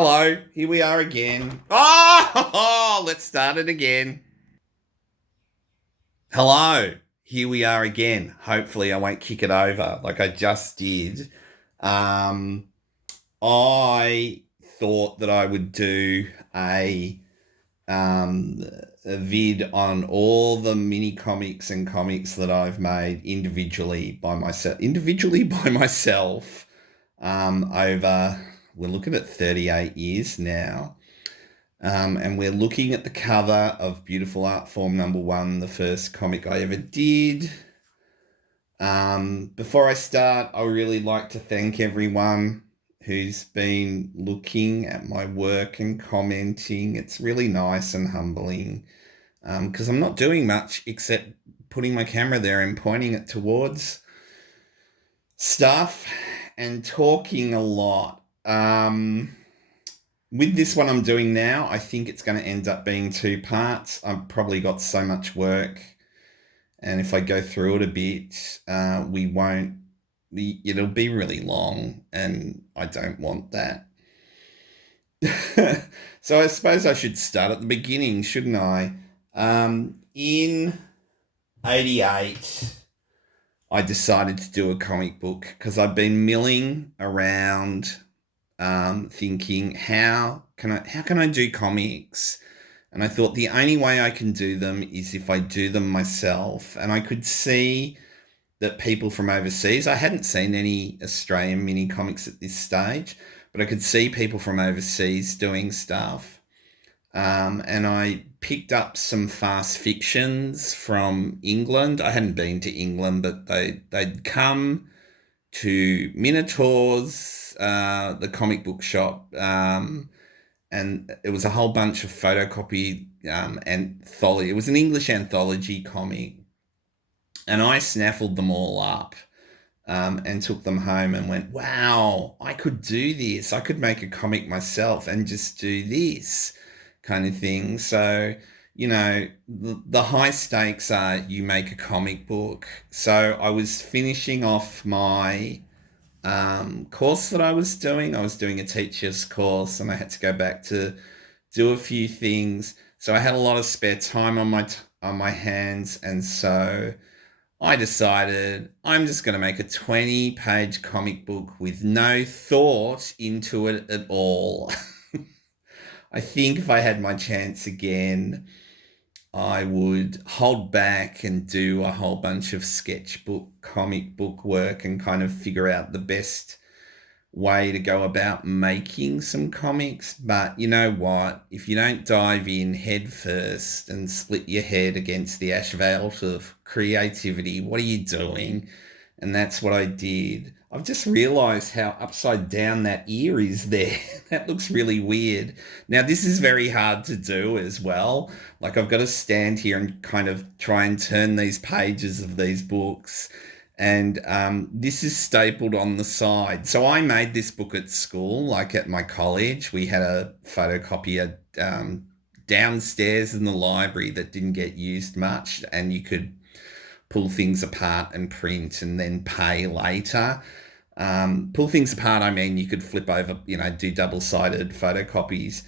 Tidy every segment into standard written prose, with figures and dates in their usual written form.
Hello, here we are again. Oh, let's start it again. Hello, here we are again. Hopefully, I won't kick it over like I just did. Um, I thought that I would do a um, a vid on all the mini comics and comics that I've made individually by myself, over we're looking at 38 years now. And we're looking at the cover of Beautiful Artform #1, the first comic I ever did. Before I start, I really like to thank everyone who's been looking at my work and commenting. It's really nice and humbling because I'm not doing much except putting my camera there and pointing it towards stuff and talking a lot. With this one I'm doing now, I think it's going to end up being two parts. I've probably got so much work, and if I go through it a bit, we won't. It'll be really long, and I don't want that. So I suppose I should start at the beginning, shouldn't I? In '88, I decided to do a comic book because I've been milling around, thinking how can I do comics, and I thought the only way I can do them is if I do them myself. And I could see that people from overseas, I hadn't seen any Australian mini comics at this stage, but I could see people from overseas doing stuff. And I picked up some fast fictions from England. I hadn't been to England, but they'd come to Minotaur's, the comic book shop, and it was a whole bunch of photocopied anthology. It was an English anthology comic, and I snaffled them all up, and took them home and went, "Wow, I could do this. I could make a comic myself and just do this kind of thing." So, the high stakes are you make a comic book. So I was finishing off my course that I was doing. I was doing a teacher's course, and I had to go back to do a few things. So I had a lot of spare time on my hands, and so I decided I'm just going to make a 20-page comic book with no thought into it at all. I think if I had my chance again, I would hold back and do a whole bunch of sketchbook, comic book work and kind of figure out the best way to go about making some comics. But you know what? If you don't dive in head first and split your head against the asphalt of creativity, what are you doing? And that's what I did. I've just realized how upside down that ear is there. That looks really weird. Now, this is very hard to do as well. Like, I've got to stand here and kind of try and turn these pages of these books. And this is stapled on the side. So I made this book at school, like at my college. We had a photocopier downstairs in the library that didn't get used much, and you could pull things apart and print and then pay later. Pull things apart, I mean, you could flip over, do double-sided photocopies.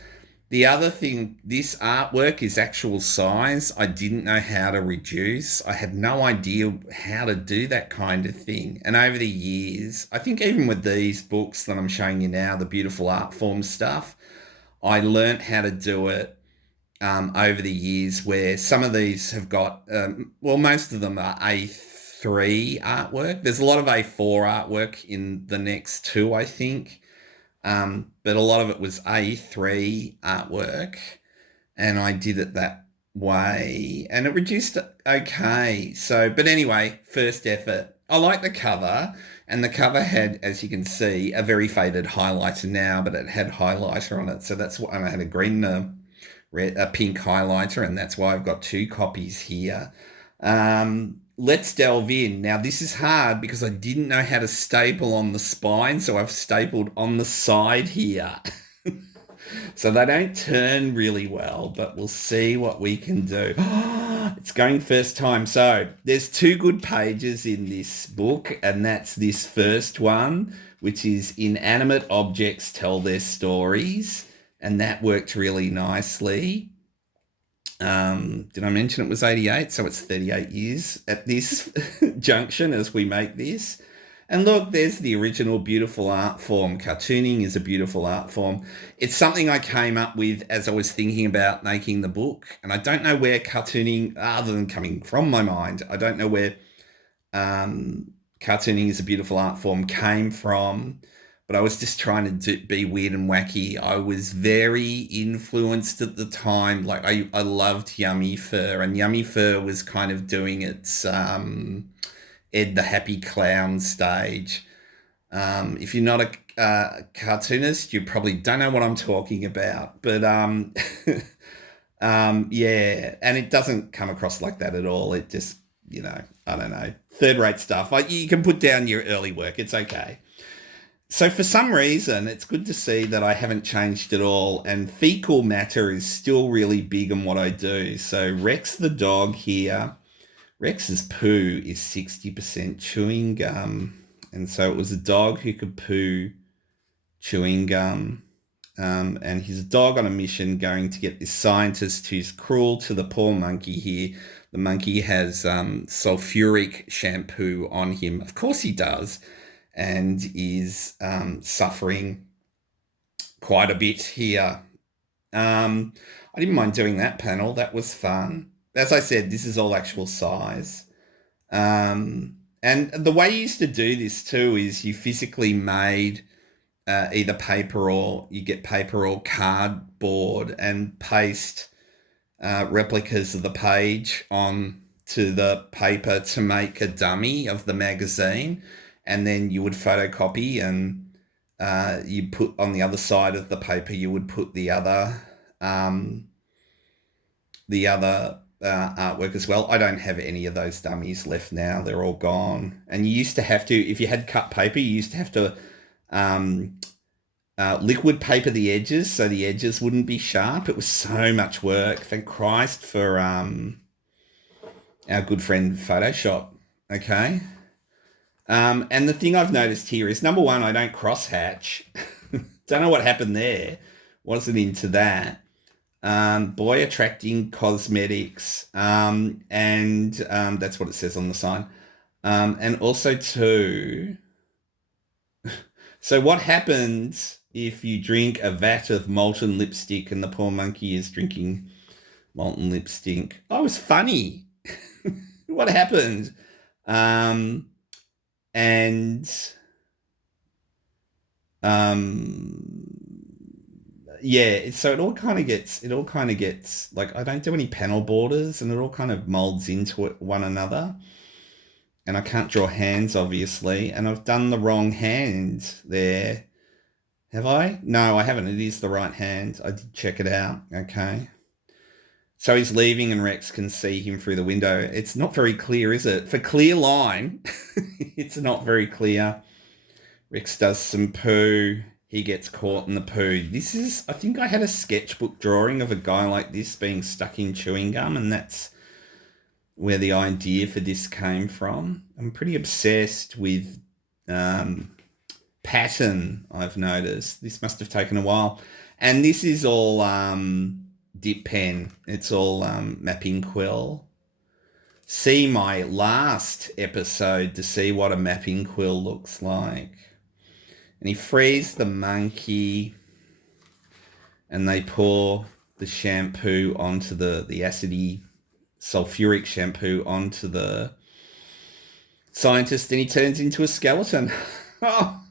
The other thing, this artwork is actual size. I didn't know how to reduce. I had no idea how to do that kind of thing. And over the years, I think even with these books that I'm showing you now, the Beautiful Artform stuff, I learnt how to do it over the years, where some of these have got, most of them are A3 artwork. There's a lot of A4 artwork in the next two, I think. But a lot of it was A3 artwork, and I did it that way, and it reduced okay. So, but anyway, first effort. I like the cover, and the cover had, as you can see, a very faded highlighter now, but it had highlighter on it. So that's why, and I had a green, a pink highlighter, and that's why I've got two copies here. Let's delve in. Now, this is hard because I didn't know how to staple on the spine, so I've stapled on the side here. So they don't turn really well, but we'll see what we can do. It's going first time. So there's two good pages in this book, and that's this first one, which is inanimate objects tell their stories, and that worked really nicely. Did I mention it was 88? So it's 38 years at this junction as we make this. And look, there's the original beautiful art form. Cartooning is a beautiful art form. It's something I came up with as I was thinking about making the book. And I don't know where cartooning, other than coming from my mind, I don't know where cartooning is a beautiful art form came from, but I was just trying to be weird and wacky. I was very influenced at the time. Like I loved Yummy Fur, and Yummy Fur was kind of doing its Ed the Happy Clown stage. If you're not a cartoonist, you probably don't know what I'm talking about. But yeah, and it doesn't come across like that at all. It just, I don't know, third-rate stuff. Like you can put down your early work. It's okay. So for some reason, it's good to see that I haven't changed at all, and fecal matter is still really big in what I do. So Rex the dog here, Rex's poo is 60% chewing gum, and so it was a dog who could poo chewing gum. And he's a dog on a mission going to get this scientist who's cruel to the poor monkey here. The monkey has sulfuric shampoo on him. Of course he does, and is suffering quite a bit here. I didn't mind doing that panel. That was fun. As I said, this is all actual size. And the way you used to do this too is you physically made either paper, or you get paper or cardboard and paste replicas of the page on to the paper to make a dummy of the magazine, and then you would photocopy, and you put on the other side of the paper, you would put the other artwork as well. I don't have any of those dummies left now. They're all gone. And you used to have to, if you had cut paper, you used to have to liquid paper the edges so the edges wouldn't be sharp. It was so much work. Thank Christ for our good friend Photoshop. Okay. And the thing I've noticed here is, number one, I don't crosshatch. Don't know what happened there. Wasn't into that. Boy attracting cosmetics. And that's what it says on the sign. And also too, so what happens if you drink a vat of molten lipstick and the poor monkey is drinking molten lipstick? Oh, it was funny. What happened? Yeah, so it all kind of gets like, I don't do any panel borders, and it all kind of molds into it one another. And I can't draw hands, obviously, and I've done the wrong hand there. Have I? No, I haven't. It is the right hand. I did check it out. Okay. So he's leaving and Rex can see him through the window. It's not very clear, is it? For clear line, it's not very clear. Rex does some poo. He gets caught in the poo. This is, I think I had a sketchbook drawing of a guy like this being stuck in chewing gum, and that's where the idea for this came from. I'm pretty obsessed with pattern, I've noticed. This must have taken a while. And this is all dip pen. It's all mapping quill. See my last episode to see what a mapping quill looks like. And he frees the monkey, and they pour the shampoo onto the acidy sulfuric shampoo onto the scientist, and he turns into a skeleton. Oh.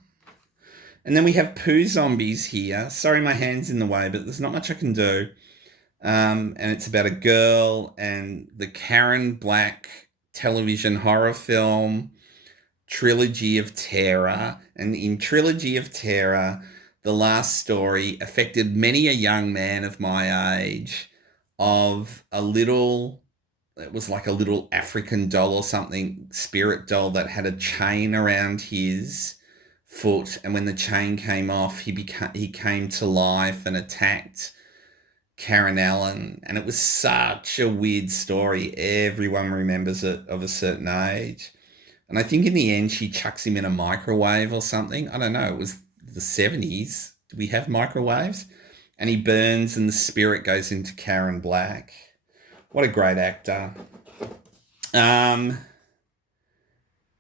And then we have poo zombies here. Sorry, my hand's in the way, but there's not much I can do. And it's about a girl and the Karen Black television horror film Trilogy of Terror. And in Trilogy of Terror, the last story affected many a young man of my age, of a little, it was like a little African doll or something, spirit doll, that had a chain around his foot, and when the chain came off, he came to life and attacked Karen Allen. And it was such a weird story. Everyone remembers it, of a certain age. And I think in the end, she chucks him in a microwave or something. I don't know. It was the 70s. Do we have microwaves? And he burns and the spirit goes into Karen Black. What a great actor.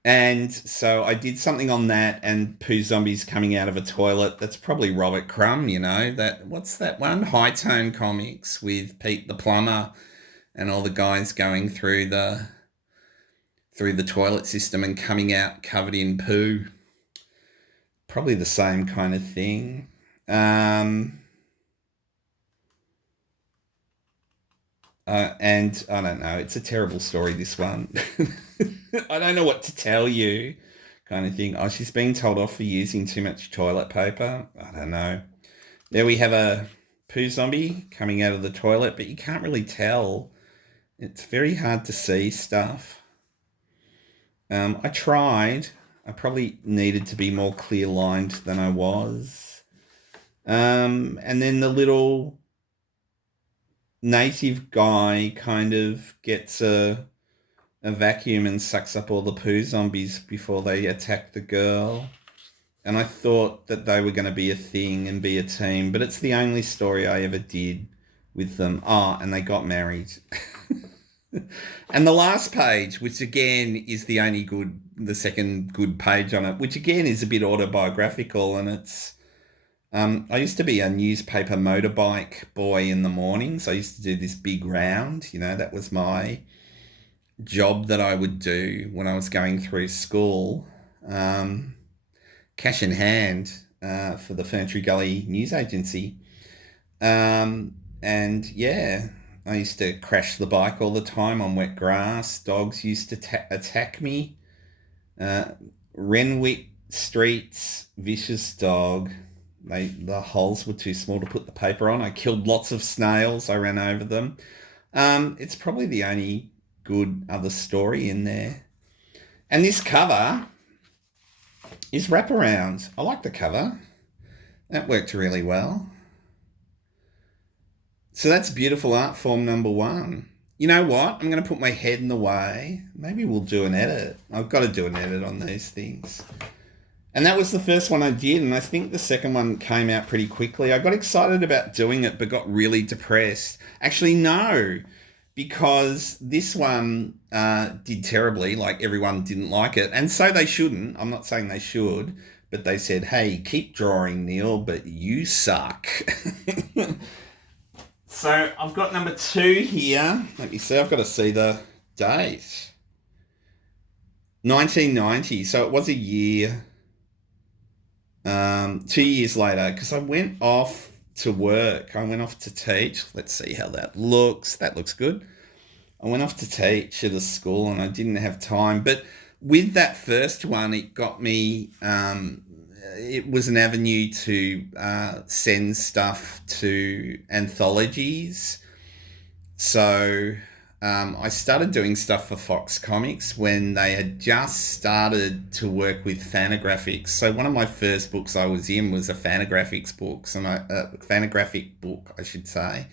And so I did something on that, and Pooh Zombies coming out of a toilet. That's probably Robert Crumb, that, what's that one? High Tone Comics with Pete the Plumber and all the guys going through the toilet system and coming out covered in poo. Probably the same kind of thing. And I don't know, it's a terrible story, this one. I don't know what to tell you, kind of thing. Oh, she's being told off for using too much toilet paper. I don't know. There we have a poo zombie coming out of the toilet, but you can't really tell. It's very hard to see stuff. I tried. I probably needed to be more clear-lined than I was. And then the little native guy kind of gets a vacuum and sucks up all the poo zombies before they attack the girl. And I thought that they were going to be a thing and be a team, but it's the only story I ever did with them. Oh, and they got married. And the last page, which again is the second good page on it, which again is a bit autobiographical, and it's I used to be a newspaper motorbike boy in the mornings. I used to do this big round. That was my job that I would do when I was going through school. Cash in hand for the Ferntree Gully News Agency. And yeah, I used to crash the bike all the time on wet grass. Dogs used to attack me. Renwick Street's vicious dog. The holes were too small to put the paper on. I killed lots of snails. I ran over them. It's probably the only good other story in there. And this cover is wraparound. I like the cover. That worked really well. So that's beautiful art form number 1. You know what? I'm going to put my head in the way. Maybe we'll do an edit. I've got to do an edit on these things. And that was the first one I did, and I think the second one came out pretty quickly. I got excited about doing it, but got really depressed. Actually, no, because this one did terribly. Like, everyone didn't like it, and so they shouldn't. I'm not saying they should, but they said, hey, keep drawing, Neil, but you suck. So I've got number 2 here. Let me see. I've got to see the date. 1990. So it was a year. 2 years later, because I went off to work. I went off to teach. Let's see how that looks. That looks good. I went off to teach at a school and I didn't have time. But with that first one, it got me... it was an avenue to send stuff to anthologies. So I started doing stuff for Fox Comics when they had just started to work with Fantagraphics. So one of my first books I was in was a Fantagraphics Fantagraphic book, I should say.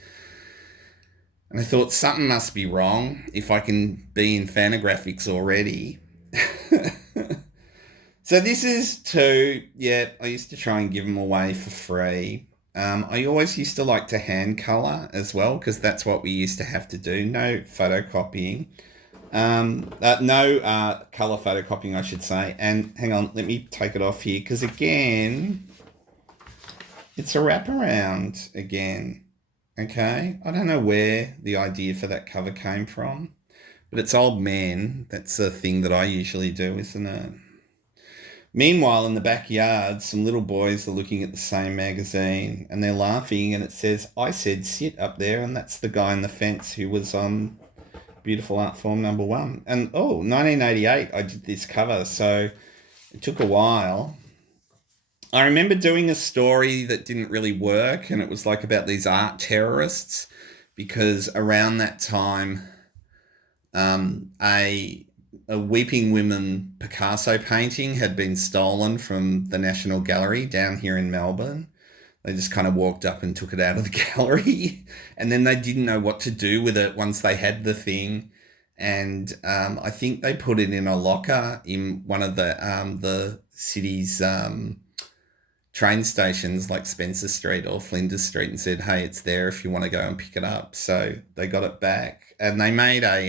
And I thought something must be wrong if I can be in Fantagraphics already. So this is 2. Yeah, I used to try and give them away for free. I always used to like to hand colour as well, because that's what we used to have to do. No photocopying. No colour photocopying, I should say. And hang on, let me take it off here, because again, it's a wraparound again. Okay? I don't know where the idea for that cover came from, but it's old men. That's a thing that I usually do, isn't it? Meanwhile, in the backyard, some little boys are looking at the same magazine and they're laughing, and it says, I said sit up there, and that's the guy on the fence who was on Beautiful Art Form number 1. And 1988 I did this cover, so it took a while. I remember doing a story that didn't really work, and it was like about these art terrorists, because around that time a Weeping Women Picasso painting had been stolen from the National Gallery down here in Melbourne. They just kind of walked up and took it out of the gallery, and then they didn't know what to do with it once they had the thing. and I think they put it in a locker in one of the city's train stations, like Spencer Street or Flinders Street, and said, "Hey, it's there if you want to go and pick it up." So they got it back, and they made a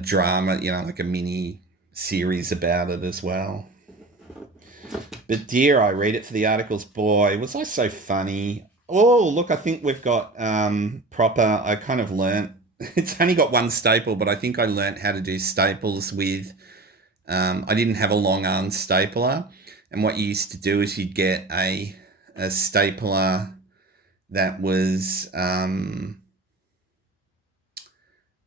drama, like a mini series about it as well. But dear, I read it for the articles. Boy, was I so funny. Oh, look, I think we've got proper. I kind of learnt. It's only got one staple, but I think I learnt how to do staples with. I didn't have a long arm stapler, and what you used to do is you'd get a stapler that was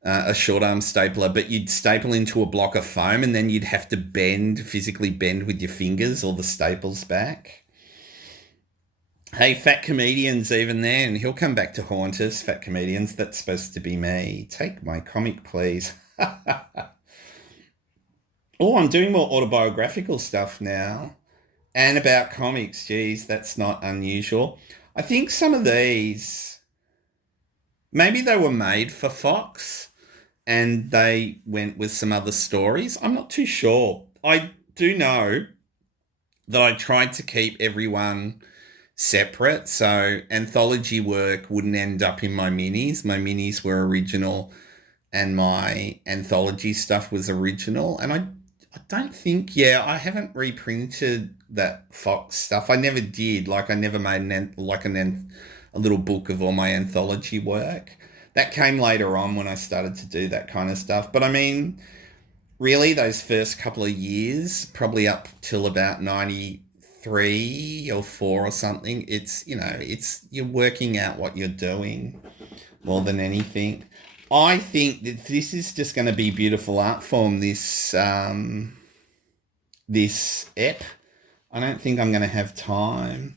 a short arm stapler, but you'd staple into a block of foam, and then you'd have to physically bend with your fingers or the staples back. Hey, Fat Comedians, even then, he'll come back to haunt us. Fat Comedians, that's supposed to be me. Take my comic, please. Oh, I'm doing more autobiographical stuff now. And about comics, geez, that's not unusual. I think some of these, maybe they were made for Fox and they went with some other stories. I'm not too sure. I do know that I tried to keep everyone separate, so anthology work wouldn't end up in my minis. My minis were original and my anthology stuff was original. And I don't think, I haven't reprinted that Fox stuff. I never did. Like, I never made a little book of all my anthology work. That came later on when I started to do that kind of stuff. But I mean, really, those first couple of years, probably up till about 93 or 4 or something, it's you're working out what you're doing more than anything. I think that this is just going to be beautiful art form, this ep. I don't think I'm going to have time.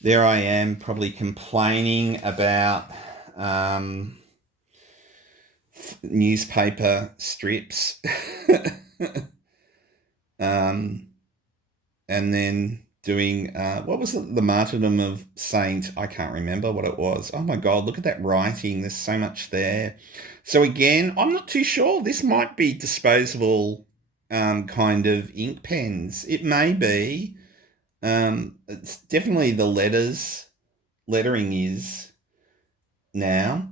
There I am, probably complaining about newspaper strips. And then doing, what was it? The Martyrdom of Saint, I can't remember what it was. Oh my God, look at that writing. There's so much there. So again, I'm not too sure. This might be disposable kind of ink pens. It may be. It's definitely the lettering is now.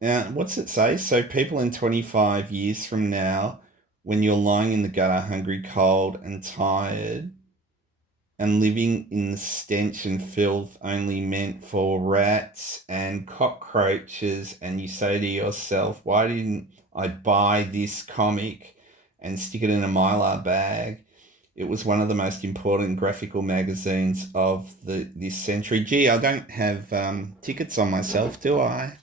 What's it say? So people in 25 years from now, when you're lying in the gutter, hungry, cold, and tired, and living in the stench and filth only meant for rats and cockroaches, and you say to yourself, why didn't I buy this comic and stick it in a Mylar bag? It was one of the most important graphical magazines of this century. Gee, I don't have tickets on myself, do I?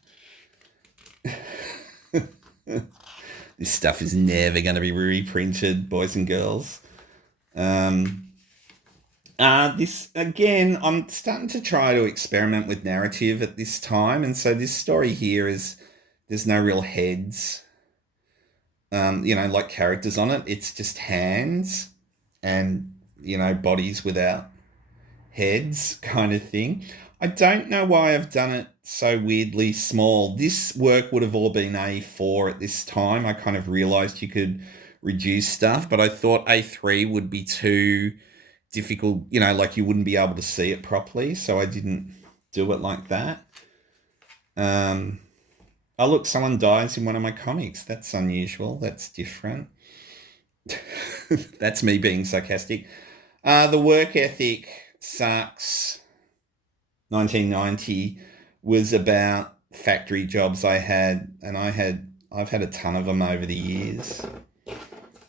This stuff is never going to be reprinted, boys and girls. This again, I'm starting to try to experiment with narrative at this time, and so this story here is there's no real heads, like characters on it. It's just hands and bodies without heads, kind of thing. I don't know why I've done it so weirdly small. This work would have all been A4 at this time. I kind of realized you could reduce stuff, but I thought A3 would be too difficult, like you wouldn't be able to see it properly, so I didn't do it like that. Oh look, someone dies in one of my comics. That's unusual. That's different. That's me being sarcastic. The work ethic sucks. 1990 was about factory jobs I had, and I've had a ton of them over the years.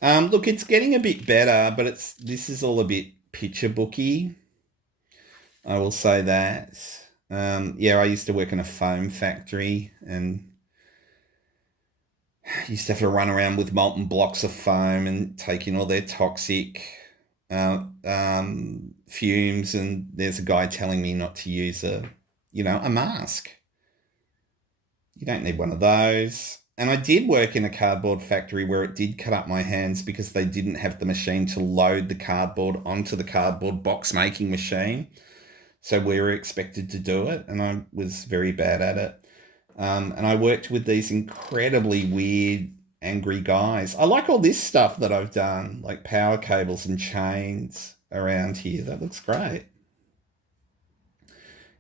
Look, it's getting a bit better, but this is all a bit picture booky. I will say that. I used to work in a foam factory and used to have to run around with molten blocks of foam and take in all their toxic fumes. And there's a guy telling me not to use a mask. You don't need one of those. And I did work in a cardboard factory where it did cut up my hands because they didn't have the machine to load the cardboard onto the cardboard box making machine. So we were expected to do it, and I was very bad at it. And I worked with these incredibly weird, angry guys. I like all this stuff that I've done, like power cables and chains around here. That looks great.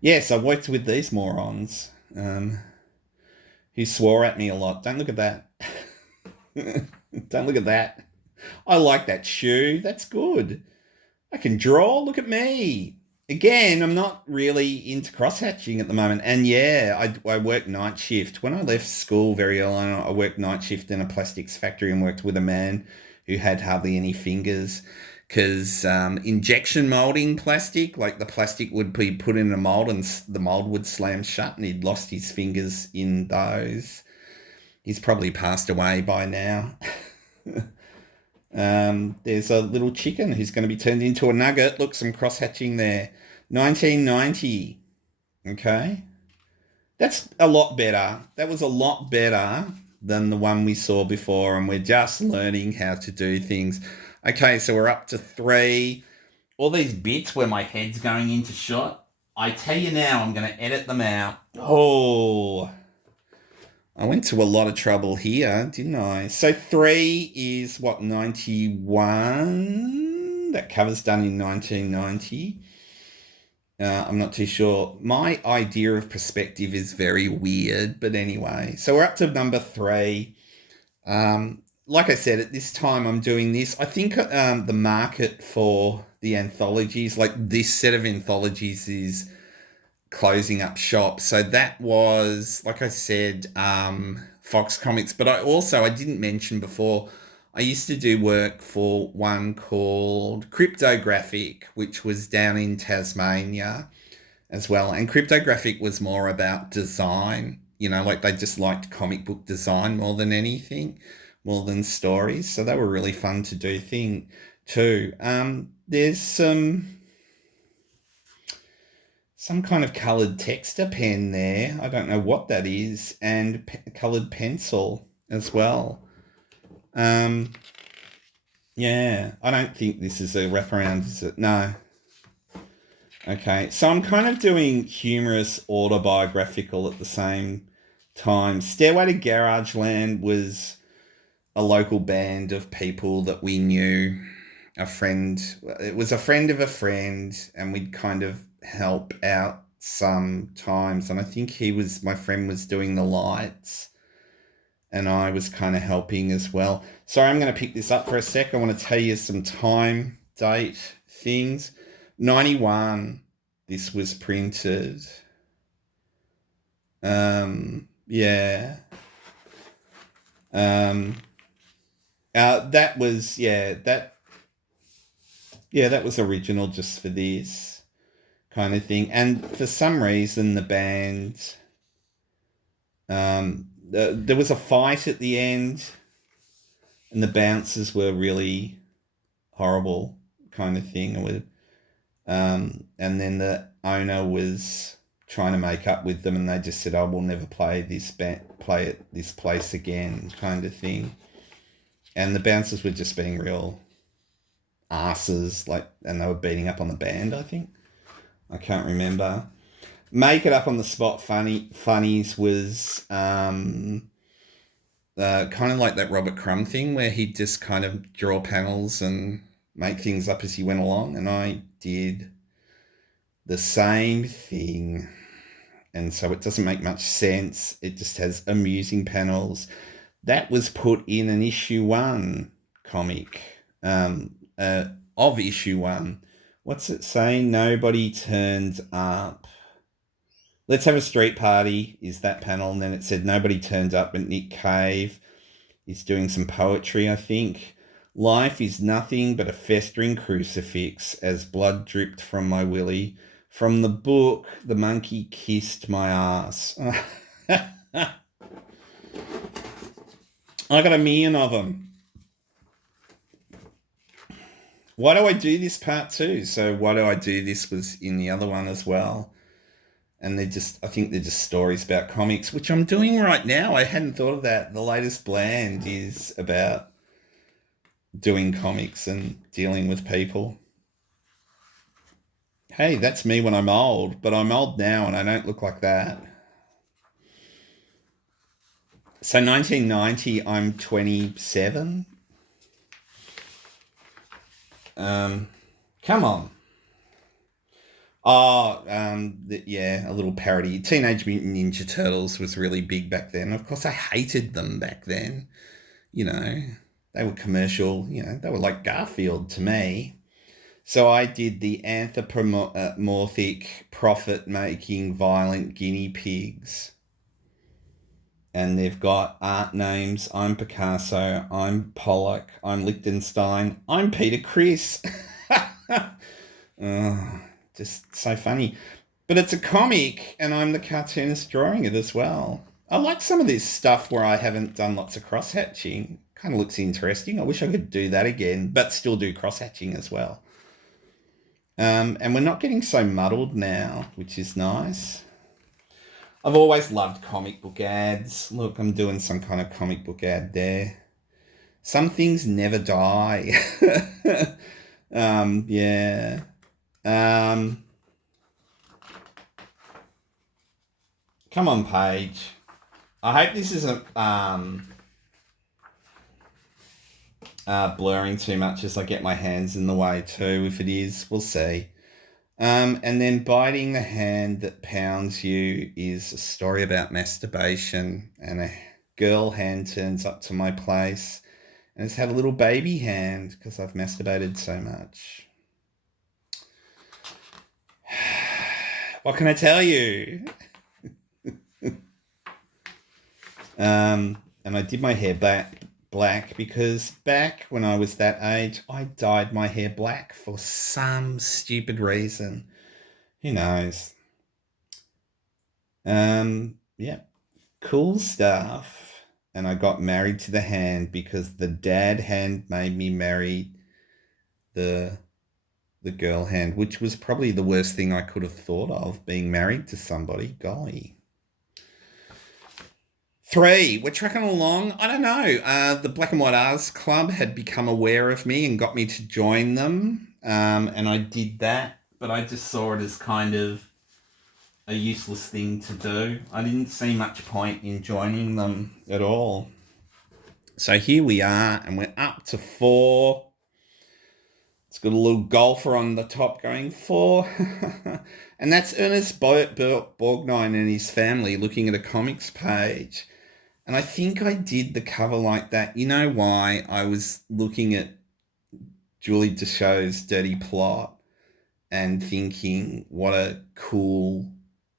Yes, I worked with these morons who swore at me a lot. Don't look at that. Don't look at that. I like that shoe. That's good. I can draw. Look at me. Again, I'm not really into cross-hatching at the moment. And yeah, I work night shift. When I left school very early on, I worked night shift in a plastics factory and worked with a man who had hardly any fingers. Because injection molding plastic, like the plastic would be put in a mold and the mold would slam shut, and he'd lost his fingers in those. He's probably passed away by now. There's a little chicken who's going to be turned into a nugget. Look, some cross hatching there. 1990. Okay. That's a lot better. That was a lot better than the one we saw before, and we're just learning how to do things. Okay, so we're up to 3. All these bits where my head's going into shot, I tell you now, I'm going to edit them out. Oh, I went to a lot of trouble here, didn't I? So 3 is what, 91? That cover's done in 1990. I'm not too sure. My idea of perspective is very weird, but anyway. So we're up to number 3. Like I said, at this time I'm doing this. I think the market for the anthologies, like this set of anthologies, is closing up shop. So that was, like I said, Fox Comics. But I didn't mention before, I used to do work for one called Cryptographic, which was down in Tasmania as well. And Cryptographic was more about design, like they just liked comic book design more than anything, more than stories. So they were really fun to do too. There's some kind of coloured texture pen there. I don't know what that is. And coloured pencil as well. Yeah, I don't think this is a wraparound, is it? No. Okay, so I'm kind of doing humorous autobiographical at the same time. Stairway to Garageland was a local band of people that we knew. It was a friend of a friend, and we'd kind of help out sometimes. And I think my friend was doing the lights, and I was kind of helping as well. Sorry, I'm going to pick this up for a sec. I want to tell you some time, date, things. 91, this was printed. Yeah. That was, that was original just for this kind of thing. And for some reason, the band, there was a fight at the end, and the bouncers were really horrible kind of thing. And then the owner was trying to make up with them, and they just said, "I will never play at this place again," kind of thing. And the bouncers were just being real asses, and they were beating up on the band, I think. I can't remember. Make It Up on the Spot Funnies was kind of like that Robert Crumb thing where he'd just kind of draw panels and make things up as he went along, and I did the same thing. And so it doesn't make much sense. It just has amusing panels. That was put in an issue 1 comic of issue 1. What's it saying? Nobody turned up. Let's Have a Street Party is that panel. And then it said nobody turned up, but Nick Cave is doing some poetry, I think. Life is nothing but a festering crucifix as blood dripped from my willy. From the book, The Monkey Kissed My Ass. I got a million of them. Why do I do this part 2? So why do I do this was in the other one as well. And I think they're just stories about comics, which I'm doing right now. I hadn't thought of that. The latest Bland is about doing comics and dealing with people. Hey, that's me when I'm old, but I'm old now and I don't look like that. So 1990, I'm 27. Come on. Oh, yeah, a little parody. Teenage Mutant Ninja Turtles was really big back then. Of course, I hated them back then. You know, they were commercial. They were like Garfield to me. So I did the anthropomorphic, profit-making, violent guinea pigs, and they've got art names. I'm Picasso. I'm Pollock. I'm Liechtenstein. I'm Peter Chris. Oh, just so funny. But it's a comic, and I'm the cartoonist drawing it as well. I like some of this stuff where I haven't done lots of cross hatching. Kind of looks interesting. I wish I could do that again, but still do cross hatching as well. And we're not getting so muddled now, which is nice. I've always loved comic book ads. Look, I'm doing some kind of comic book ad there. Some things never die. Yeah. Come on, Paige. I hope this isn't blurring too much as I get my hands in the way too. If it is, we'll see. And then biting the hand that pounds you is a story about masturbation, and a girl hand turns up to my place and it's had a little baby hand because I've masturbated so much. What can I tell you? And I did my hair black because back when I was that age, I dyed my hair black for some stupid reason. Who knows? Yeah, cool stuff. And I got married to the hand because the dad hand made me marry the girl hand, which was probably the worst thing I could have thought of, being married to somebody. Golly. 3, we're tracking along. I don't know. The Black and White Artists Club had become aware of me and got me to join them. And I did that, but I just saw it as kind of a useless thing to do. I didn't see much point in joining them at all. So here we are, and we're up to 4. It's got a little golfer on the top going 4. And that's Ernest Borgnine and his family looking at a comics page. And I think I did the cover like that. You know why? I was looking at Julie Deschaux's Dirty Plot and thinking, what a cool...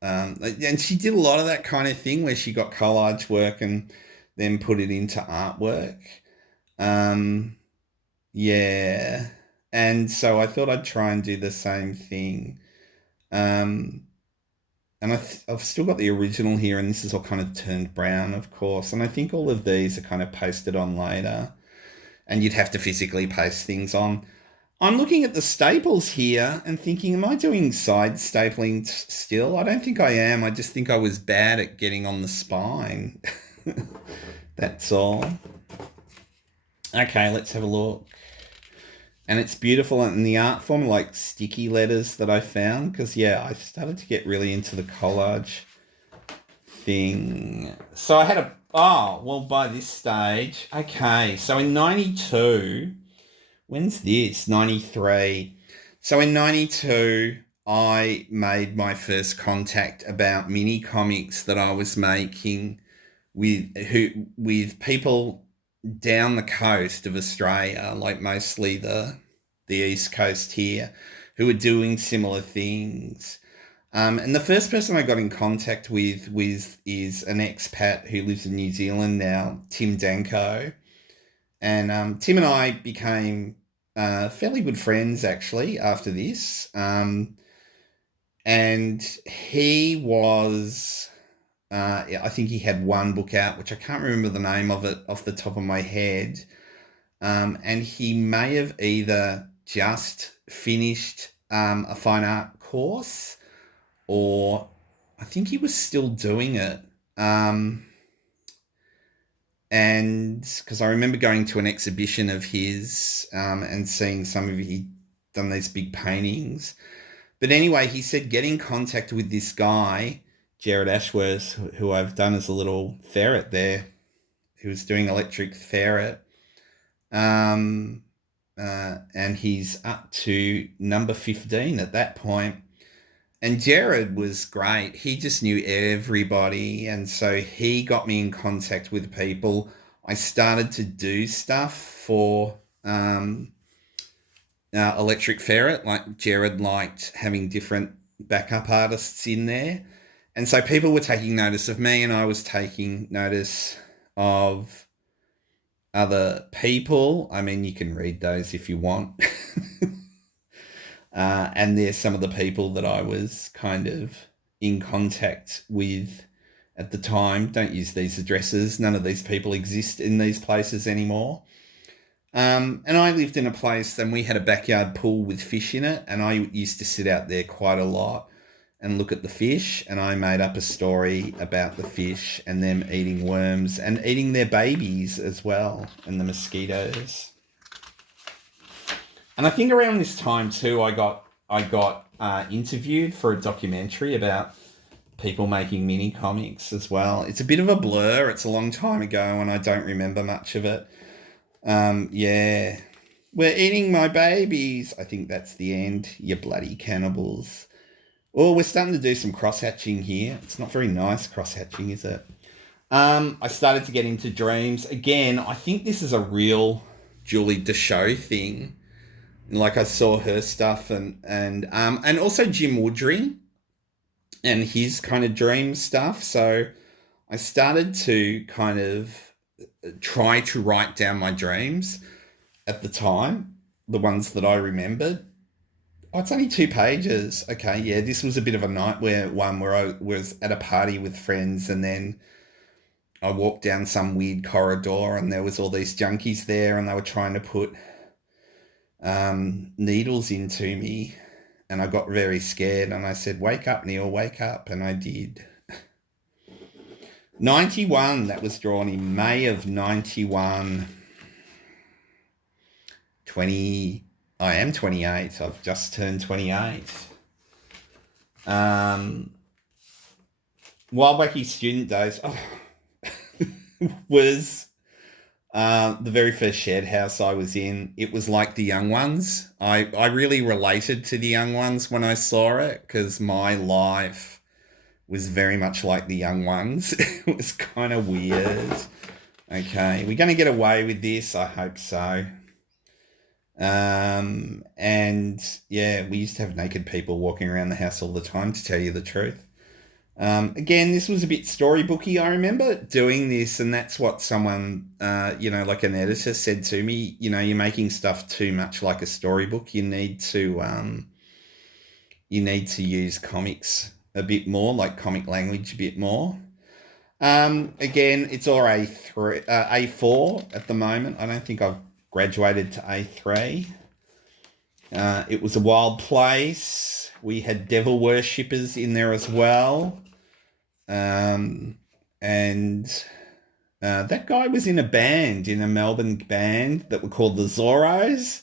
and she did a lot of that kind of thing where she got collage work and then put it into artwork. Yeah. And so I thought I'd try and do the same thing. And I've still got the original here, and this is all kind of turned brown, of course. And I think all of these are kind of pasted on later, and you'd have to physically paste things on. I'm looking at the staples here and thinking, am I doing side stapling still? I don't think I am. I just think I was bad at getting on the spine. That's all. Okay, let's have a look. And it's beautiful, and the Artform, like sticky letters that I found, because, yeah, I started to get really into the collage thing. So I had by this stage, okay, so in 92, when's this? 93. So in 92, I made my first contact about mini comics that I was making with people down the coast of Australia, like mostly the East Coast here, who were doing similar things. And the first person I got in contact with is an expat who lives in New Zealand now, Tim Danko. And Tim and I became fairly good friends, actually, after this. And he was... I think he had one book out, which I can't remember the name of it off the top of my head. And he may have either just finished a fine art course, or I think he was still doing it. And because I remember going to an exhibition of his and seeing some of he'd done these big paintings. But anyway, he said get in contact with this guy, Jared Ashworth, who I've done as a little ferret there. who was doing Electric Ferret. And he's up to number 15 at that point. And Jared was great. He just knew everybody. And so he got me in contact with people. I started to do stuff for Electric Ferret. Like Jared liked having different backup artists in there. And so people were taking notice of me, and I was taking notice of other people. I mean, you can read those if you want. And there's some of the people that I was kind of in contact with at the time. Don't use these addresses. None of these people exist in these places anymore. And I lived in a place, and we had a backyard pool with fish in it, and I used to sit out there quite a lot and look at the fish, and I made up a story about the fish and them eating worms and eating their babies as well, and the mosquitoes. And I think around this time too, I got interviewed for a documentary about people making mini comics as well. It's a bit of a blur. It's a long time ago, and I don't remember much of it. Yeah, we're eating my babies. I think that's the end. You bloody cannibals. Oh, we're starting to do some cross-hatching here. It's not very nice cross-hatching, is it? I started to get into dreams. Again, I think this is a real Julie Deschaux thing. Like, I saw her stuff and also Jim Woodring and his kind of dream stuff. So I started to kind of try to write down my dreams at the time, the ones that I remembered. Oh, it's only 2 pages. Okay, yeah, this was a bit of a nightmare one where I was at a party with friends, and then I walked down some weird corridor, and there was all these junkies there, and they were trying to put needles into me, and I got very scared, and I said, "Wake up, Neil, wake up," and I did. 91, that was drawn in May of 91. I am 28. I've just turned 28. Wild Wacky Student Days was the very first shared house I was in. It was like the Young Ones. I really related to the Young Ones when I saw it, because my life was very much like the Young Ones. It was kind of weird. Okay, we're going to get away with this. I hope so. And yeah, we used to have naked people walking around the house all the time, to tell you the truth. Again, this was a bit storybooky. I remember doing this, and that's what someone, like an editor said to me, you're making stuff too much like a storybook. You need to use comics a bit more, like comic language a bit more. Again, it's all A4 at the moment. I don't think I've graduated to A3. It was a wild place. We had devil worshippers in there as well. And that guy was in a Melbourne band that were called the Zorros.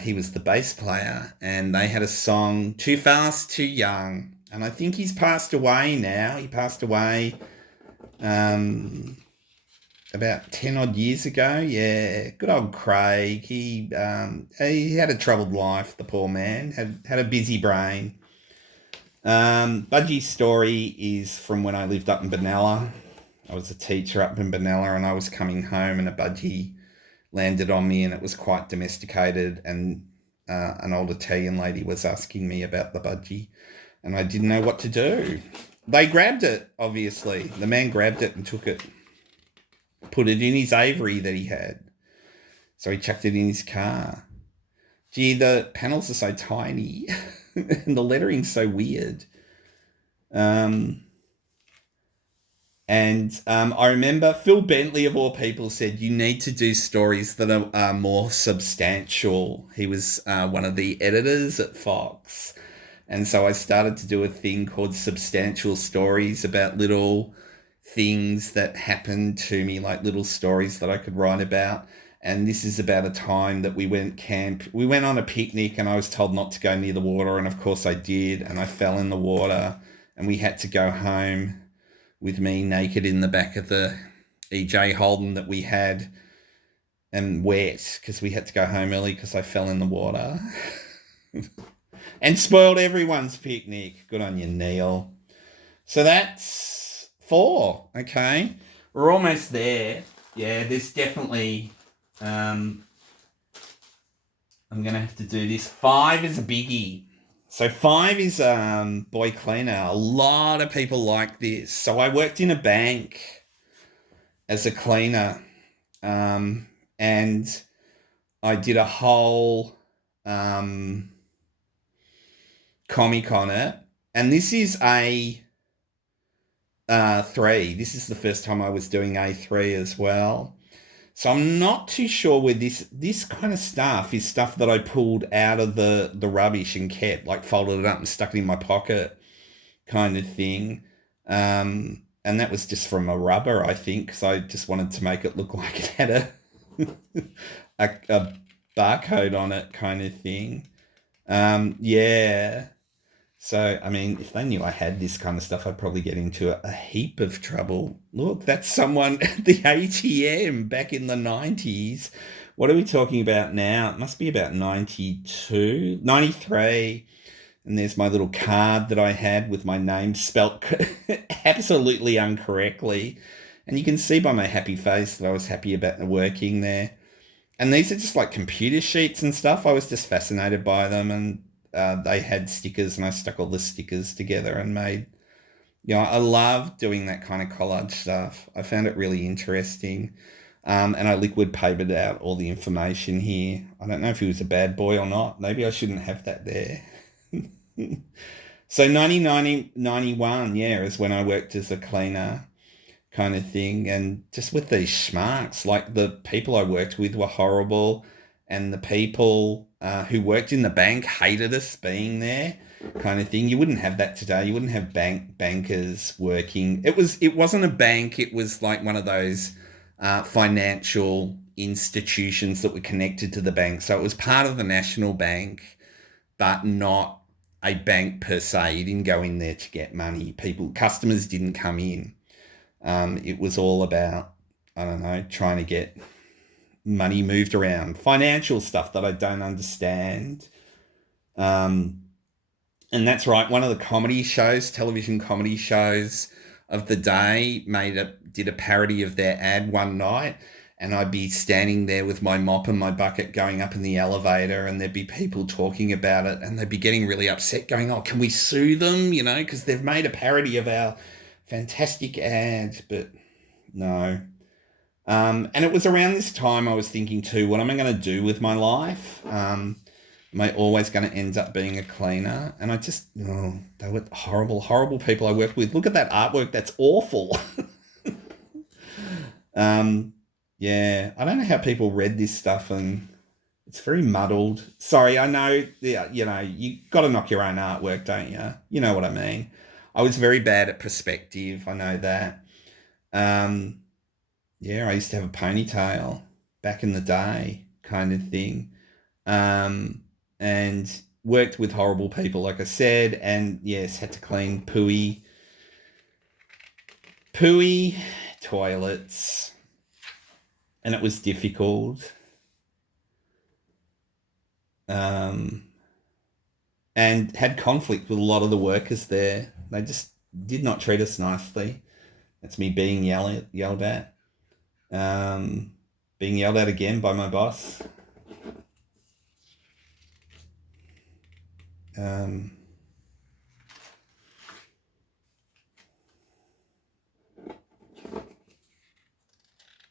He was the bass player, and they had a song, Too Fast, Too Young. And I think he's passed away now. He passed away about 10 odd years ago. Yeah, good old Craig. He had a troubled life, the poor man. Had a busy brain. Budgie's story is from when I lived up in Benalla. I was a teacher up in Benalla, and I was coming home, and a budgie landed on me, and it was quite domesticated, and an old Italian lady was asking me about the budgie, and I didn't know what to do. They grabbed it, obviously. The man grabbed it and took it, put it in his Avery that he had. So he chucked it in his car. Gee, the panels are so tiny and the lettering's so weird. I remember Phil Bentley, of all people, said, you need to do stories that are more substantial. He was one of the editors at Fox. And so I started to do a thing called Substantial Stories, about little things that happened to me, like little stories that I could write about. And this is about a time that we went on a picnic, and I was told not to go near the water. And of course I did. And I fell in the water, and we had to go home with me naked in the back of the EJ Holden that we had, and wet because we had to go home early because I fell in the water and spoiled everyone's picnic. Good on you, Neil. So that's 4. Okay, we're almost there. Yeah, there's definitely. I'm gonna have to do this. 5 is a biggie. So 5 is boy cleaner. A lot of people like this. So I worked in a bank as a cleaner, and I did a whole comic on it. And this is A3. This is the first time I was doing A3 as well. So I'm not too sure where this kind of stuff is stuff that I pulled out of the rubbish and kept, like folded it up and stuck it in my pocket kind of thing. And that was just from a rubber, I think, because I just wanted to make it look like it had a barcode on it kind of thing. Yeah. So, I mean, if they knew I had this kind of stuff, I'd probably get into a heap of trouble. Look, that's someone at the ATM back in the 90s. What are we talking about now? It must be about 92, 93. And there's my little card that I had with my name spelt absolutely incorrectly. And you can see by my happy face that I was happy about working there. And these are just like computer sheets and stuff. I was just fascinated by them, and they had stickers, and I stuck all the stickers together and made, I love doing that kind of collage stuff. I found it really interesting. And I liquid papered out all the information here. I don't know if he was a bad boy or not. Maybe I shouldn't have that there. So 1991, yeah, is when I worked as a cleaner kind of thing. And just with these schmarks, like the people I worked with were horrible, and the people who worked in the bank hated us being there kind of thing. You wouldn't have that today. You wouldn't have bankers working. It wasn't a bank. It was like one of those financial institutions that were connected to the bank. So it was part of the National Bank, but not a bank per se. You didn't go in there to get money. Customers didn't come in. It was all about, I don't know, trying to get money moved around, financial stuff that I don't understand. And that's right. One of the television comedy shows of the day, did a parody of their ad one night, and I'd be standing there with my mop and my bucket going up in the elevator, and there'd be people talking about it, and they'd be getting really upset, going, "Oh, can we sue them?" Because they've made a parody of our fantastic ad. But no. And it was around this time I was thinking too, what am I going to do with my life? Am I always going to end up being a cleaner? And they were horrible, horrible people I worked with. Look at that artwork. That's awful. Yeah, I don't know how people read this stuff, and it's very muddled. Sorry, I know, yeah, you got to knock your own artwork, don't you? You know what I mean? I was very bad at perspective. I know that. Yeah, I used to have a ponytail back in the day kind of thing. And worked with horrible people, like I said, and yes, had to clean pooey toilets, and it was difficult. And had conflict with a lot of the workers there. They just did not treat us nicely. That's me being yelled at. Being yelled at again by my boss.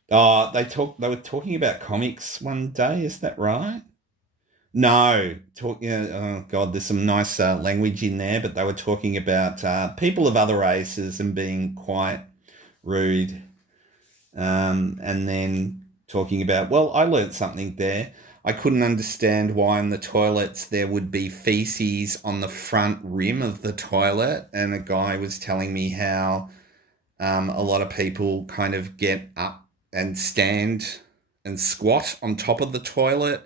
They were talking about comics one day. Is that right? No, oh God, there's some nice language in there, but they were talking about people of other races and being quite rude. And then talking about, well, I learnt something there. I couldn't understand why in the toilets there would be feces on the front rim of the toilet, and a guy was telling me how a lot of people kind of get up and stand and squat on top of the toilet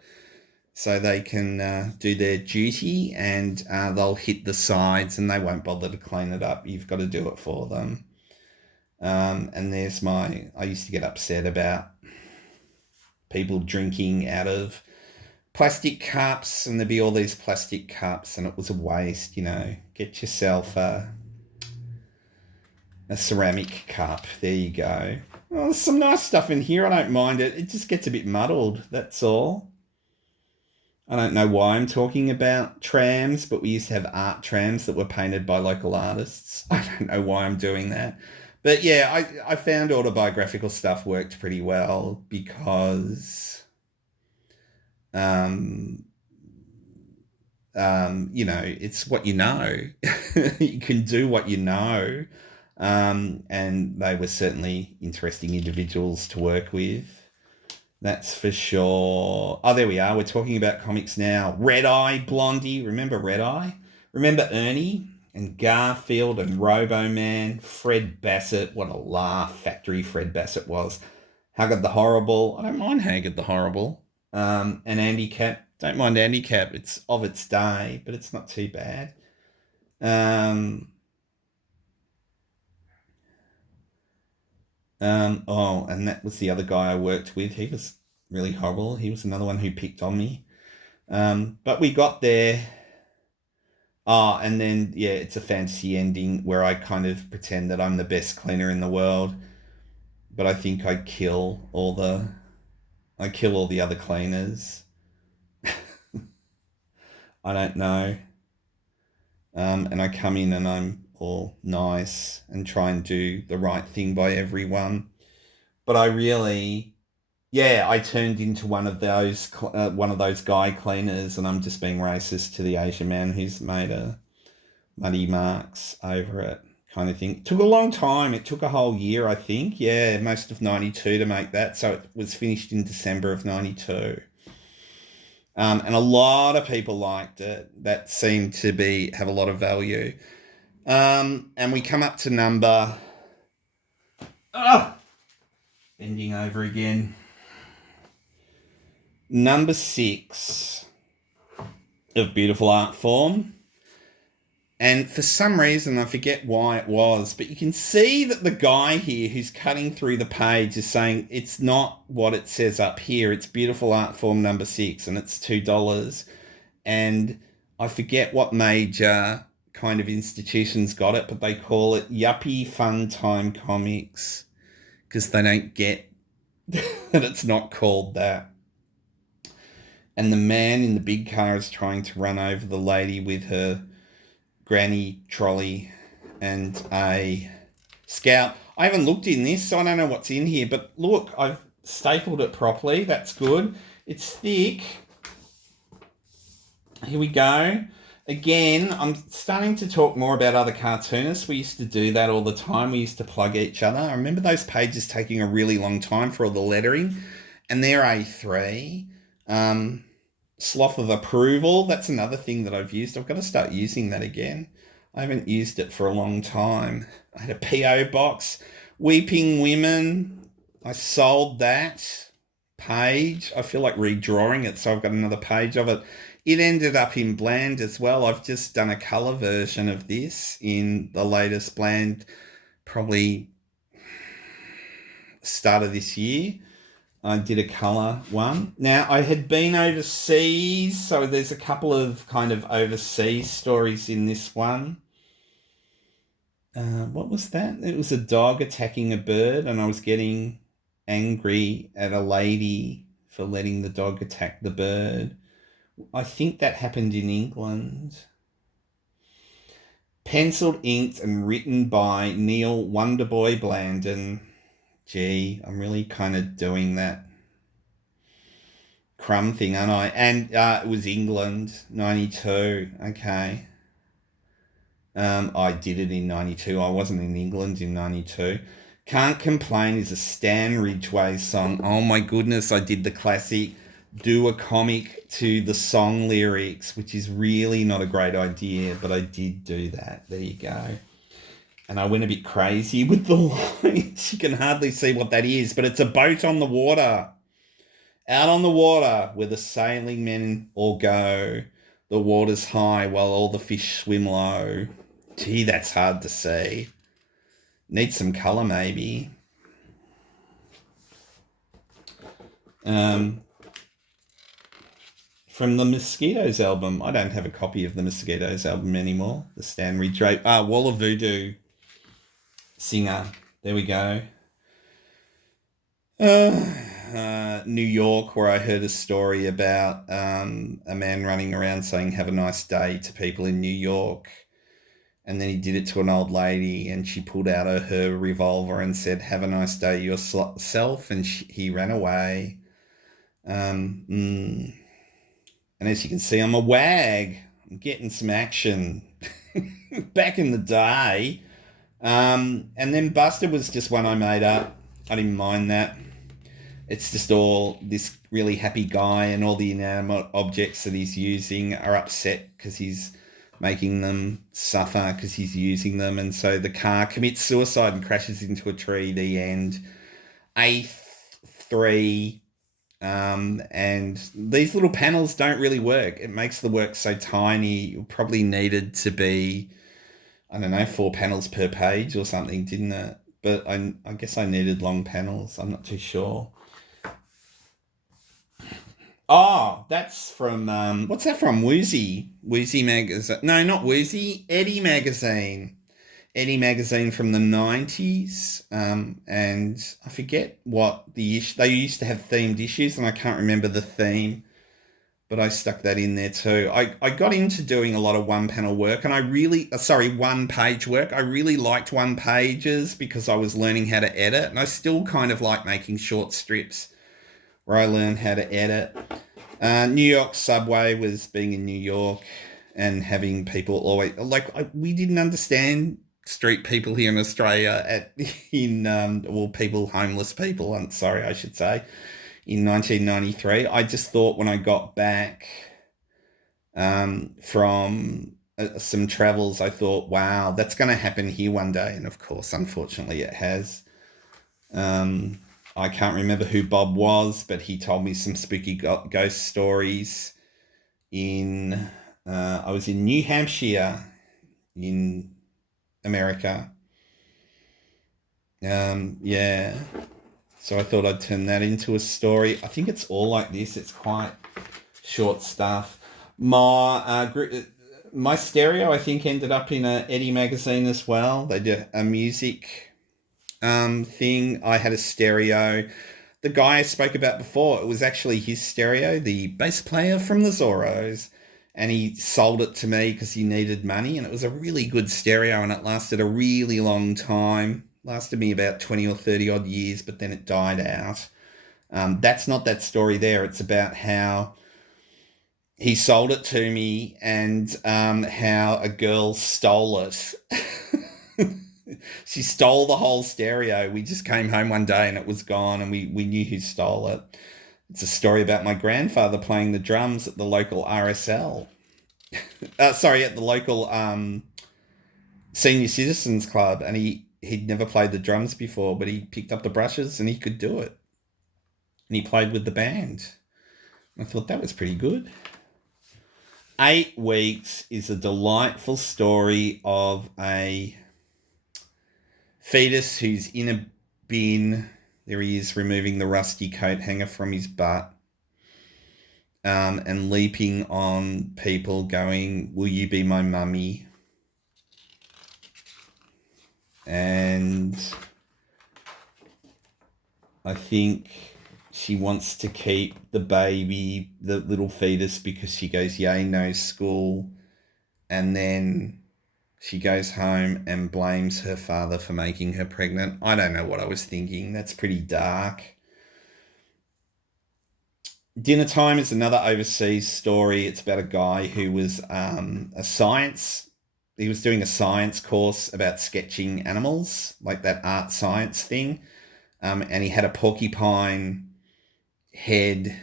so they can do their duty, and they'll hit the sides and they won't bother to clean it up. You've got to do it for them. And there's I used to get upset about people drinking out of plastic cups, and there'd be all these plastic cups, and it was a waste, Get yourself a ceramic cup. There you go. Well, there's some nice stuff in here. I don't mind it. It just gets a bit muddled, that's all. I don't know why I'm talking about trams, but we used to have art trams that were painted by local artists. I don't know why I'm doing that. But yeah, I found autobiographical stuff worked pretty well because, um, it's what you know. You can do what you know. And they were certainly interesting individuals to work with. That's for sure. Oh, there we are. We're talking about comics now. Red Eye, Blondie. Remember Red Eye? Remember Ernie and Garfield and Robo-Man? Fred Bassett. What a laugh Factory Fred Bassett was. Haggard the Horrible. I don't mind Haggard the Horrible. And Andy Cap. Don't mind Andy Cap. It's of its day, but it's not too bad. And that was the other guy I worked with. He was really horrible. He was another one who picked on me. But we got there. Oh, and then, yeah, it's a fantasy ending where I kind of pretend that I'm the best cleaner in the world. But I think I kill all the other cleaners. I don't know. And I come in and I'm all nice and try and do the right thing by everyone. But I turned into one of those guy cleaners, and I'm just being racist to the Asian man who's made a muddy marks over it, kind of thing. It took a long time. It took a whole year, I think. Yeah, most of 92 to make that. So it was finished in December of 92. And a lot of people liked it. That seemed to have a lot of value. And we come up to number... bending over again. Number 6 of Beautiful Artform. And for some reason, I forget why it was, but you can see that the guy here who's cutting through the page is saying it's not what it says up here. It's Beautiful Artform number 6, and it's $2. And I forget what major kind of institutions got it, but they call it Yuppie Fun Time Comics because they don't get that it's not called that. And the man in the big car is trying to run over the lady with her granny trolley and a scout. I haven't looked in this, so I don't know what's in here, but look, I've stapled it properly. That's good. It's thick. Here we go. Again, I'm starting to talk more about other cartoonists. We used to do that all the time. We used to plug each other. I remember those pages taking a really long time for all the lettering, and they're A3. Sloth of Approval, that's another thing that I've used. I've got to start using that again. I haven't used it for a long time. I had a P.O. box. Weeping Women, I sold that page. I feel like redrawing it, so I've got another page of it. It ended up in Bland as well. I've just done a colour version of this in the latest Bland, probably start of this year. I did a colour one. Now, I had been overseas, so there's a couple of kind of overseas stories in this one. What was that? It was a dog attacking a bird, and I was getting angry at a lady for letting the dog attack the bird. I think that happened in England. Penciled, inked, and written by Neil Wonderboy Blandon. Gee, I'm really kind of doing that crumb thing, aren't I? And it was England, 92. Okay. I did it in 92. I wasn't in England in 92. Can't Complain is a Stan Ridgway song. Oh my goodness, I did the classic do a comic to the song lyrics, which is really not a great idea, but I did do that. There you go. And I went a bit crazy with the lines. You can hardly see what that is, but it's a boat on the water. Out on the water where the sailing men all go. The water's high while all the fish swim low. Gee, that's hard to see. Need some colour maybe. From the Mosquitoes album. I don't have a copy of the Mosquitoes album anymore. The Stanley Drake. Wall of Voodoo singer. There we go. New York, where I heard a story about a man running around saying "Have a nice day" to people in New York, and then he did it to an old lady, and she pulled out her revolver and said, "Have a nice day yourself," and he ran away. Um, mm. And as you can see, I'm a wag. I'm getting some action. Back in the day. And then Buster was just one I made up. I didn't mind that. It's just all this really happy guy, and all the inanimate objects that he's using are upset because he's making them suffer because he's using them. And so the car commits suicide and crashes into a tree. The end. A3. And these little panels don't really work. It makes the work so tiny. You probably needed to be, I don't know, 4 panels per page or something, didn't it? But I guess I needed long panels. I'm not too sure. Oh, that's from, what's that from? Woozy. Woozy magazine. No, not Woozy. Eddie magazine. Eddie magazine from the 90s. And I forget what the issue, they used to have themed issues, and I can't remember the theme, but I stuck that in there too. I got into doing a lot of one panel work, and one page work. I really liked one pages because I was learning how to edit, and I still kind of like making short strips where I learned how to edit. New York subway was being in New York and having people always we didn't understand street people here in Australia homeless people. I'm sorry, I should say, in 1993. I just thought when I got back from some travels, I thought, wow, that's going to happen here one day. And of course, unfortunately, it has. I can't remember who Bob was, but he told me some spooky ghost stories. I was in New Hampshire in America. Yeah. So I thought I'd turn that into a story. I think it's all like this. It's quite short stuff. My stereo, I think, ended up in a Eddie magazine as well. They did a music thing. I had a stereo. The guy I spoke about before, it was actually his stereo, the bass player from the Zorros, and he sold it to me because he needed money, and it was a really good stereo, and it lasted a really long time. Lasted me about 20 or 30 odd years, but then it died out. That's not that story there. It's about how he sold it to me, and how a girl stole it. She stole the whole stereo. We just came home one day and it was gone, and we knew who stole it. It's a story about my grandfather playing the drums at the local RSL. At the local senior citizens club, and he'd never played the drums before, but he picked up the brushes and he could do it. And he played with the band. I thought that was pretty good. 8 Weeks is a delightful story of a fetus who's in a bin. There he is, removing the rusty coat hanger from his butt, and leaping on people going, "Will you be my mummy?" And I think she wants to keep the baby, the little fetus, because she goes, "Yay, no school." And then she goes home and blames her father for making her pregnant. I don't know what I was thinking. That's pretty dark. Dinner Time is another overseas story. It's about a guy who was he was doing a science course about sketching animals, like that art science thing. And he had a porcupine head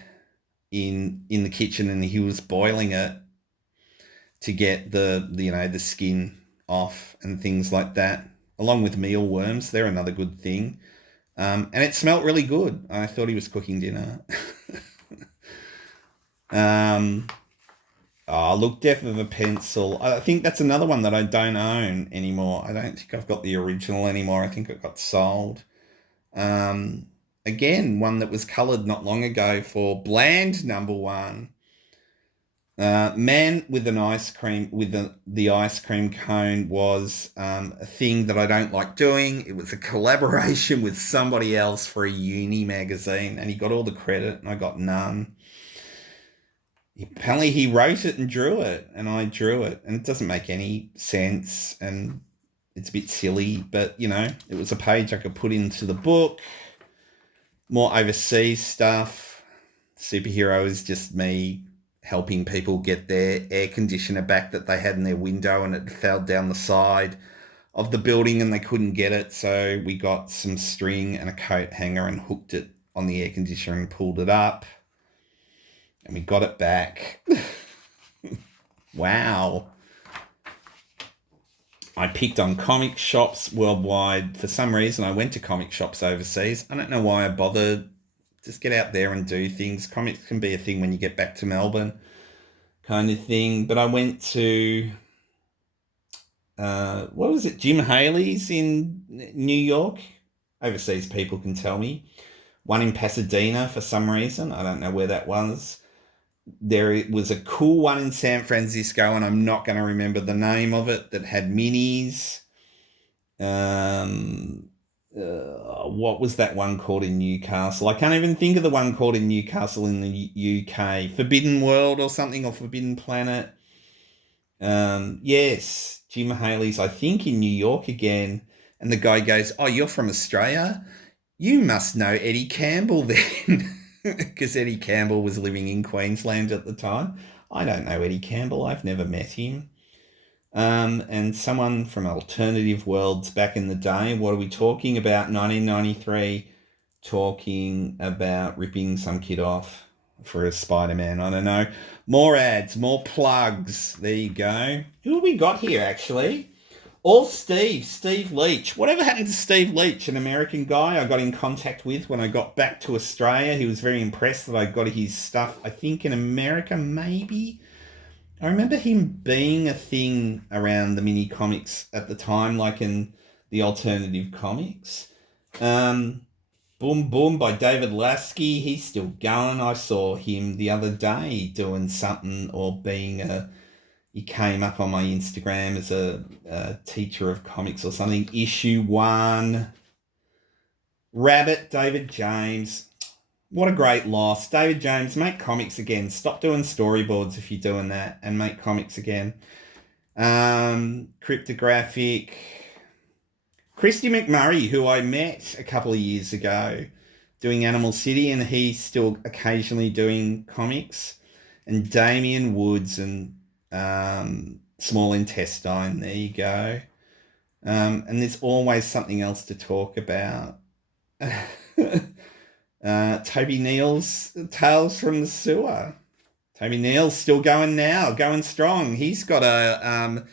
in the kitchen, and he was boiling it to get the skin off and things like that, along with mealworms. They're another good thing. And it smelt really good. I thought he was cooking dinner. Oh, look, Death of a Pencil. I think that's another one that I don't own anymore. I don't think I've got the original anymore. I think it got sold. Um, Again, one that was coloured not long ago for bland number one. Man with an ice cream with the ice cream cone was a thing that I don't like doing. It was a collaboration with somebody else for a uni magazine, and he got all the credit, and I got none. Apparently, he wrote it and drew it, and I drew it, and it doesn't make any sense, and it's a bit silly, but it was a page I could put into the book. More overseas stuff. Superhero is just me helping people get their air conditioner back that they had in their window and it fell down the side of the building and they couldn't get it. So we got some string and a coat hanger and hooked it on the air conditioner and pulled it up. And we got it back. Wow. I picked on comic shops worldwide. For some reason, I went to comic shops overseas. I don't know why I bothered. Just get out there and do things. Comics can be a thing when you get back to Melbourne, kind of thing. But I went to, what was it, Jim Haley's in New York? Overseas people can tell me. One in Pasadena for some reason. I don't know where that was. There was a cool one in San Francisco, and I'm not going to remember the name of it, that had minis. What was that one called in Newcastle? I can't even think of the one called in Newcastle in the UK. Forbidden World or something, or Forbidden Planet. Yes, Jim Haley's, I think, in New York again. And the guy goes, "Oh, you're from Australia? You must know Eddie Campbell then." Because Eddie Campbell was living in Queensland at the time. I don't know Eddie Campbell. I've never met him. And someone from Alternative Worlds back in the day. What are we talking about? 1993, talking about ripping some kid off for a Spider-Man. I don't know. More ads, more plugs. There you go. Who have we got here, actually? All Steve Leach. Whatever happened to Steve Leach, an American guy I got in contact with when I got back to Australia? He was very impressed that I got his stuff, I think, in America, maybe. I remember him being a thing around the mini comics at the time, like in the alternative comics. Boom Boom by David Lasky. He's still going. I saw him the other day doing something, or he came up on my Instagram as a teacher of comics or something. Issue 1. Rabbit, David James. What a great loss. David James, make comics again. Stop doing storyboards if you're doing that, and make comics again. Cryptographic. Christy McMurray, who I met a couple of years ago doing Animal City, and he's still occasionally doing comics. And Damien Woods and Small Intestine. There you go. And there's always something else to talk about. Toby Neal's Tales from the Sewer. Toby Neal's still going now, going strong. He's got a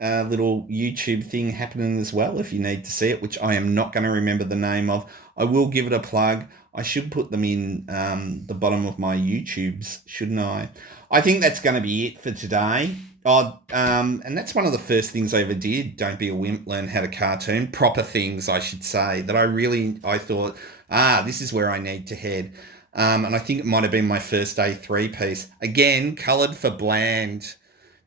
little YouTube thing happening as well, if you need to see it, which I am not going to remember the name of. I will give it a plug. I should put them in the bottom of my YouTubes, shouldn't I? I think that's going to be it for today. And that's one of the first things I ever did. Don't be a wimp, learn how to cartoon. Proper things, I should say, that I thought, this is where I need to head. And I think it might have been my first A3 piece. Again, coloured for bland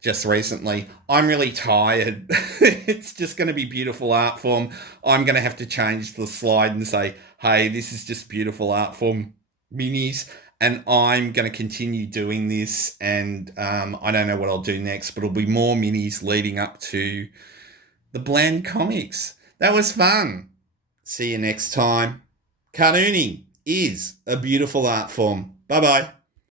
just recently. I'm really tired. It's just going to be beautiful art form. I'm going to have to change the slide and say, hey, this is just beautiful art form minis. And I'm going to continue doing this, and I don't know what I'll do next, but it'll be more minis leading up to the bland comics. That was fun. See you next time. Cartooning is a beautiful art form. Bye-bye.